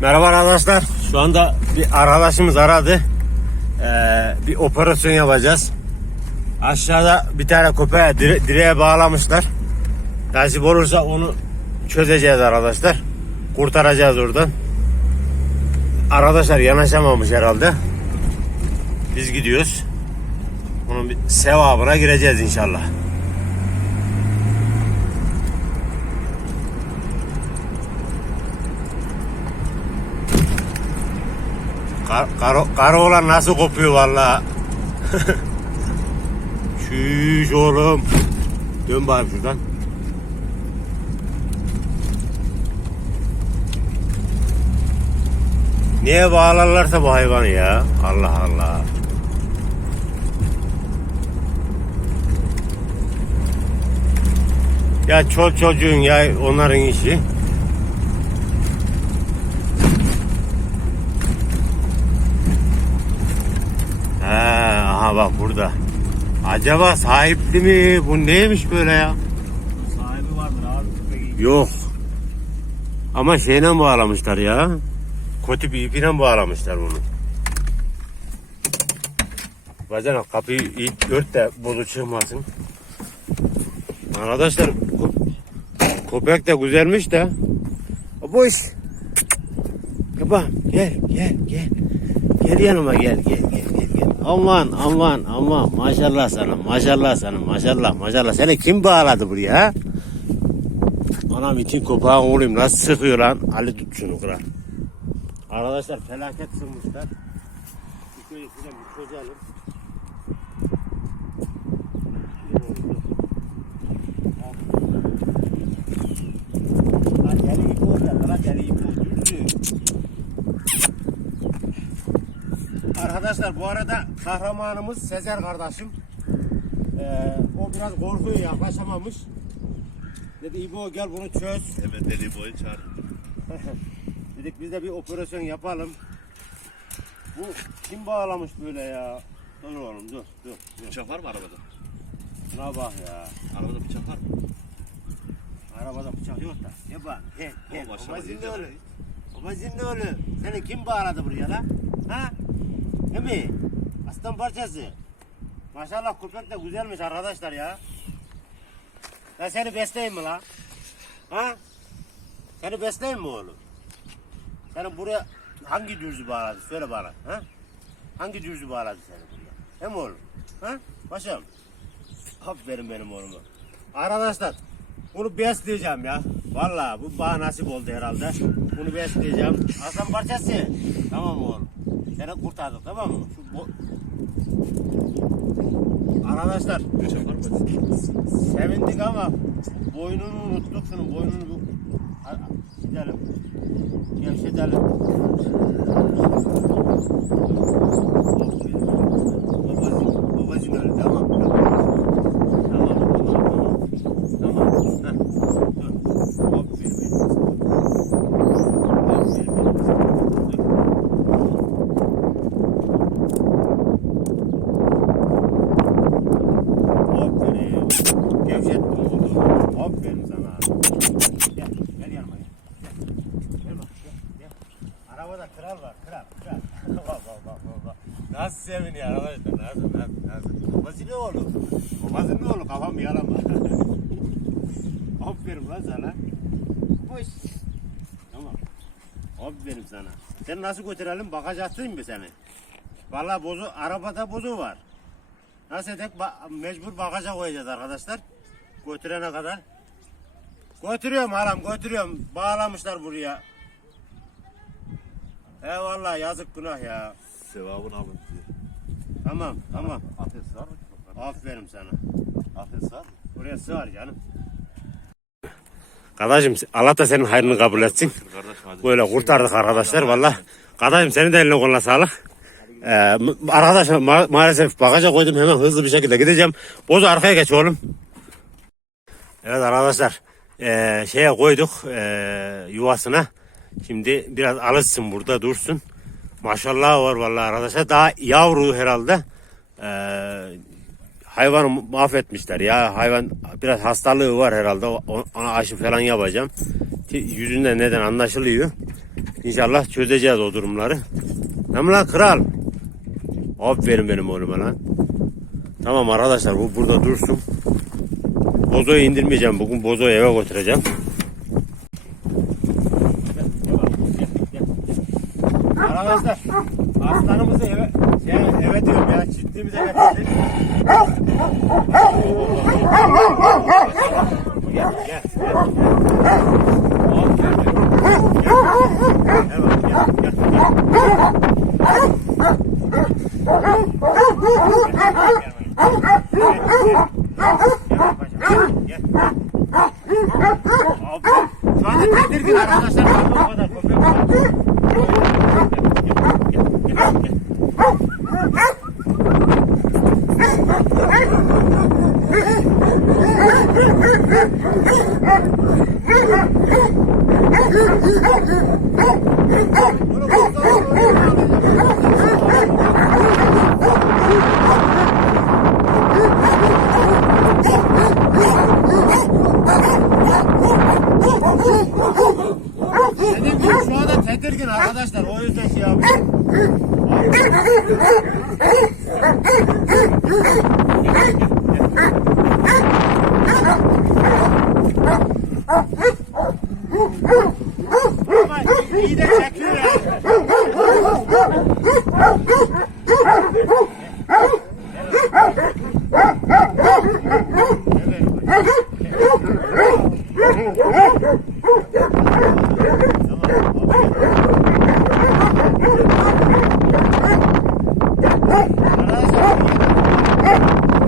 Merhaba arkadaşlar. Şu anda bir arkadaşımız aradı. Ee, bir operasyon yapacağız. Aşağıda bir tane köpeğe dire- direğe bağlamışlar. Nasip olursa onu çözeceğiz arkadaşlar. Kurtaracağız oradan. Arkadaşlar yanaşamamış herhalde. Biz gidiyoruz. Onun bir sevabına gireceğiz inşallah. Kar, kar, kar olan nasıl kopuyor valla. Şuş oğlum. Dön bakayım şuradan. Niye bağlarlarsa bu hayvanı ya? Allah Allah. Ya çol çocuğun ya onların işi. Ha, bak burada. Acaba sahipli mi? Bu neymiş böyle ya? Sahibi vardır abi. Yok. Ama şeyle bağlamışlar ya. Bir ipiyle bağlamışlar bunu. Bacana kapıyı iyi ört de bozu çıkmasın. Arkadaşlar köpek de güzelmiş de. Boş. Baba gel gel gel. Gel yanıma gel gel. gel. Aman aman aman maşallah sana maşallah sana maşallah maşallah. Seni kim bağladı buraya ha? Anam için kopağın olayım nasıl sıkıyor lan? Ali tut şunu kırar. Arkadaşlar felaket sığmışlar. Bir köyü bir çözelim. Lan deli gibi olacak lan deli gibi olacak. Arkadaşlar bu arada kahramanımız Sezer kardeşim. Ee, o biraz korkuyor yaklaşamamış. Dedi İbo gel bunu çöz. Hemen deli boyu çağır. Dedik biz de bir operasyon yapalım. Bu kim bağlamış böyle ya? Dur oğlum dur dur. dur. Bıçak var mı arabada? Şuna bak ya. Arabada bıçak var mı? Arabada bıçak yok da. Gel bak. Oo, maşallah, Babacın ne olur? Babacın ne olur? Seni kim bağladı buraya lan? Ha? Değil mi? Aslan parçası. Maşallah köpek de güzelmiş arkadaşlar ya. Ben seni besleyeyim mi lan? Ha? Seni besleyeyim mi oğlum? Seni buraya hangi dürzü bağladı? Söyle bana. Ha? Hangi dürzü bağladı seni buraya? Hem oğlum? Ha? Paşam. Aferin benim oğluma. Arkadaşlar bunu besleyeceğim ya. Vallahi bu bana nasip oldu herhalde. Bunu besleyeceğim. Aslan parçası. Tamam oğlum? Seni kurtardık tamam mı? Şu bo- Arkadaşlar sevindik ama boynunu unuttuk. Şunun boynunu gidelim. Gevşetelim. Babacım, babacım öyle. Tamam, tamam, tamam. Tamam. Heh, dur. Hop, bir, bir. Hop, bir, bir. Dur. Aferin. Gevşettim bunu. Aferin sana. Gel, gel yanıma gel. Gel, gel bak, gel, gel. Arabada kral var, kral, kral. bak, bak, bak, bak. Nasıl seviniyor arkadaşlar, nasıl, nasıl, nasıl. Babası ne oğlum? Babası ne oğlum? Kafam yarama. Aferin lan sana. Boş. Tamam. Aferin sana. Sen nasıl götürelim? Bagaj atayım mı seni? Vallahi bozu, arabada bozu var. Nasıl edek? Ba- mecbur bagaja koyacağız arkadaşlar. Götürene kadar. Götürüyorum halam götürüyorum. Bağlamışlar buraya. He vallahi yazık günah ya. Sevabını alın diye. Tamam tamam. Afiyet var mı? Aferin sana. Afiyet var mı? Buraya sığar canım. Kardeşim Allah da senin hayrını kabul etsin. Kardeş hadi. Böyle kurtardık arkadaşlar valla. Kardeşim senin de eline koluna sağlık. Ee, arkadaşlar ma- maalesef bagaja koydum hemen hızlı bir şekilde gideceğim. Bozu arkaya geç oğlum. Evet arkadaşlar ee, şeye koyduk ee, yuvasına. Şimdi biraz alışsın burada dursun. Maşallah var vallahi arkadaşlar. Daha yavru herhalde. Ee, hayvanı mahvetmişler ya. Hayvan biraz hastalığı var herhalde. Ona aşı falan yapacağım. Yüzünden neden anlaşılıyor. İnşallah çözeceğiz o durumları. Hem lan kral. Aferin benim oğluma lan. Tamam arkadaşlar bu burada dursun. Bozoyu indirmeyeceğim bugün. Bozoyu eve götüreceğim. Arkadaşlar aslanımızı eve, şey, eve diyorum ya çiftliğimize getirdik. Gel gel gel. Hop, gel, gel. Gel. Gel bak, gel, gel, gel. Abi, Şu anda tedirgin arkadaşlar. O kadar köpek var. Gel, gel, gel, gel. Dediğim gibi şu anda tedirgin arkadaşlar. O yüzden şey yapıyorum. Ama iyi de çek Oh,